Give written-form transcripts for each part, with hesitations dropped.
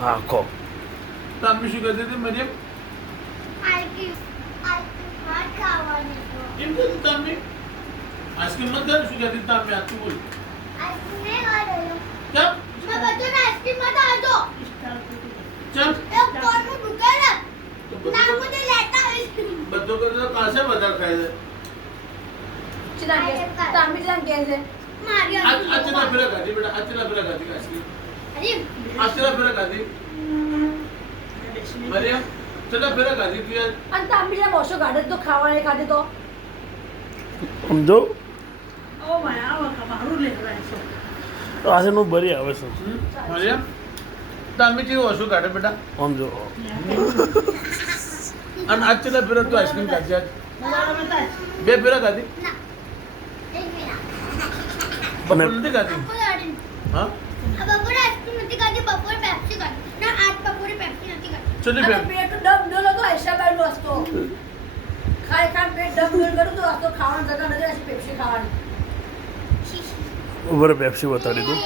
હા કહો. તામી શું કહેતી હતી મરિયમ? એમ કહેતી તામી? આઈસ્ક્રીમ મત ખાય શું કહેતી તામી? આખું બોલ. કેમ? બધો કરતો કાશે વધારે ખાય છે. આચલા ફેરા ખાધી બેટા, આચલા ફેરા ખાધી આઈસ્ક્રીમ. આચલા ફેરા ખાધી મરિયમ, ચલા ફેરા ખાધી તું યાર. અને તાંબી જે મોશો ગાડે તો ખાવાને ખાધે તો સમજો ઓ માય આવા કમારું લે રાઈસો આજે નું ભરી આવે છે મરિયમ, તામી કેવું ઓછું કાઢે બેટા? સમજો. અને આચલા ફેરા તું આઈસ્ક્રીમ ખાધી આજ? મજામાં બતા 2 ફેરા ખાધી? બપોર નથી ખાધી? હા? ચલી અને બેન. પેટ ડબ ડોલો તો હિસાબાઈ વસ્તુ ખાઈ ખાઈ પેટ ડબ ડોલ કરું તો વસ્તુ ખાવાનું જગા નથી રહેતી પેપ્સી ખાવાની ઉભરે પેપ્સી બતાડી દઉં.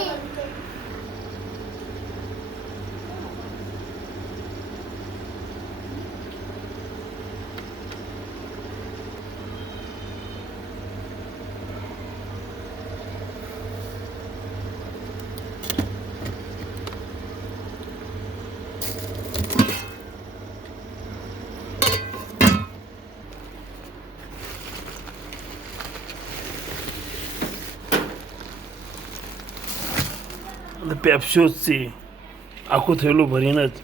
પેપ્સીઓ જ છે આખું થયેલું ભરીને જ.